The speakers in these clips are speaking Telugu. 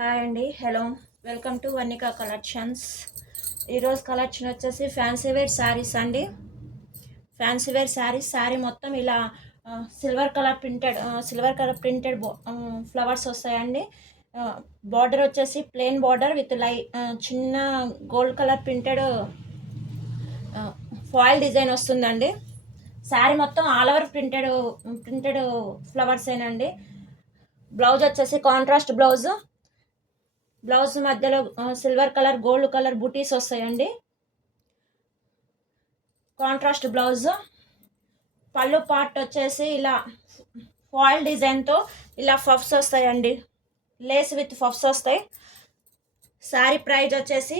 హాయ్ అండి, హలో, వెల్కమ్ టు వనికా కలెక్షన్స్. ఈరోజు కలెక్షన్ వచ్చేసి ఫ్యాన్సీ వేర్ శారీస్ అండి. ఫ్యాన్సీ వేర్ శారీస్, శారీ మొత్తం ఇలా సిల్వర్ కలర్ ప్రింటెడ్ ఫ్లవర్స్ వస్తాయండి. బార్డర్ వచ్చేసి ప్లెయిన్ బార్డర్ విత్ చిన్న gold colour printed foil design వస్తుందండి. శారీ మొత్తం ఆల్ ఓవర్ ప్రింటెడ్ ఫ్లవర్స్ ఏనండి. బ్లౌజ్ వచ్చేసి కాంట్రాస్ట్ బ్లౌజ్ మధ్యలో సిల్వర్ కలర్ గోల్డ్ కలర్ బూటీస్ వస్తాయండి. Contrast blouse. పళ్ళు పార్ట్ వచ్చేసి ఇలా ఫాయిల్ డిజైన్తో ఇలా పఫ్స్ వస్తాయండి. లేస్ విత్ పఫ్స్ వస్తాయి. శారీ ప్రైస్ వచ్చేసి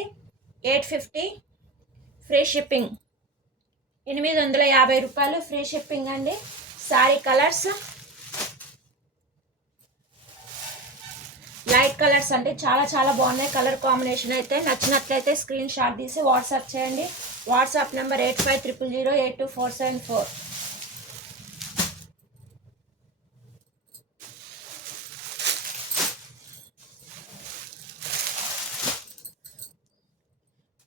850, ఫ్రీ షిప్పింగ్. 850 రూపాయలు ఫ్రీ షిప్పింగ్ అండి. శారీ కలర్స్ లైట్ కలర్స్ అంటే చాలా బాగున్నాయి. కలర్ కాంబినేషన్ అయితే నచ్చినట్లయితే స్క్రీన్ షాట్ తీసి వాట్సాప్ చేయండి. WhatsApp number 8500082474.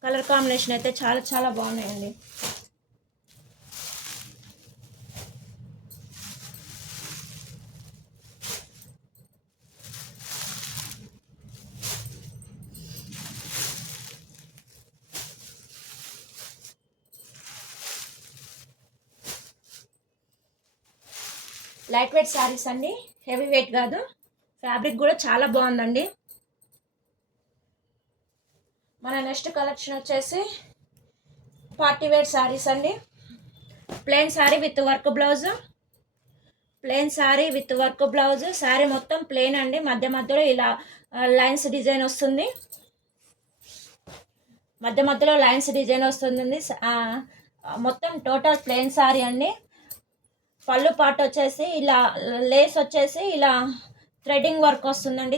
కలర్ కాంబినేషన్ అయితే చాలా బాగున్నాయండి. లైట్ వెయిట్ శారీస్ అండి, హెవీ వెయిట్ కాదు. ఫ్యాబ్రిక్ కూడా చాలా బాగుందండి. మన నెక్స్ట్ కలెక్షన్ వచ్చేసి పార్టీ వేర్ శారీస్ అండి. Plain sari with work blouse. Sari మొత్తం ప్లెయిన్ అండి. మధ్యలో ఇలా లైన్స్ డిజైన్ వస్తుంది. మధ్యలో లైన్స్ డిజైన్ వస్తుంది. మొత్తం టోటల్ ప్లెయిన్ శారీ అండి. పళ్ళు పార్ట్ వచ్చేసి ఇలా లేస్ వచ్చేసి ఇలా థ్రెడ్డింగ్ వర్క్ వస్తుందండి.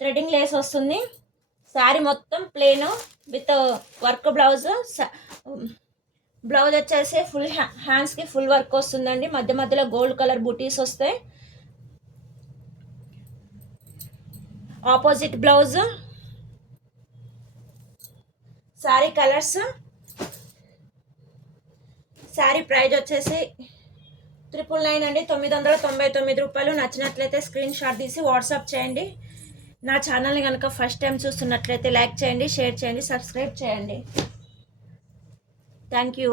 థ్రెడ్డింగ్ లేస్ వస్తుంది. శారీ మొత్తం ప్లెయిన్ విత్ వర్క్ బ్లౌజ్ వచ్చేసి ఫుల్ హ్యాండ్స్కి ఫుల్ వర్క్ వస్తుందండి. మధ్యలో గోల్డ్ కలర్ బూటీస్ వస్తాయి. Opposite blouse. Sari colours. Sari price వచ్చేసి 999 అండి. 999 రూపాయలు. నచ్చినట్లయితే స్క్రీన్ షాట్ తీసి వాట్సాప్ చేయండి. నా ఛానల్ని కనుక ఫస్ట్ టైం చూస్తున్నట్లయితే లైక్ చేయండి, షేర్ చేయండి, సబ్స్క్రైబ్ చేయండి. Thank you.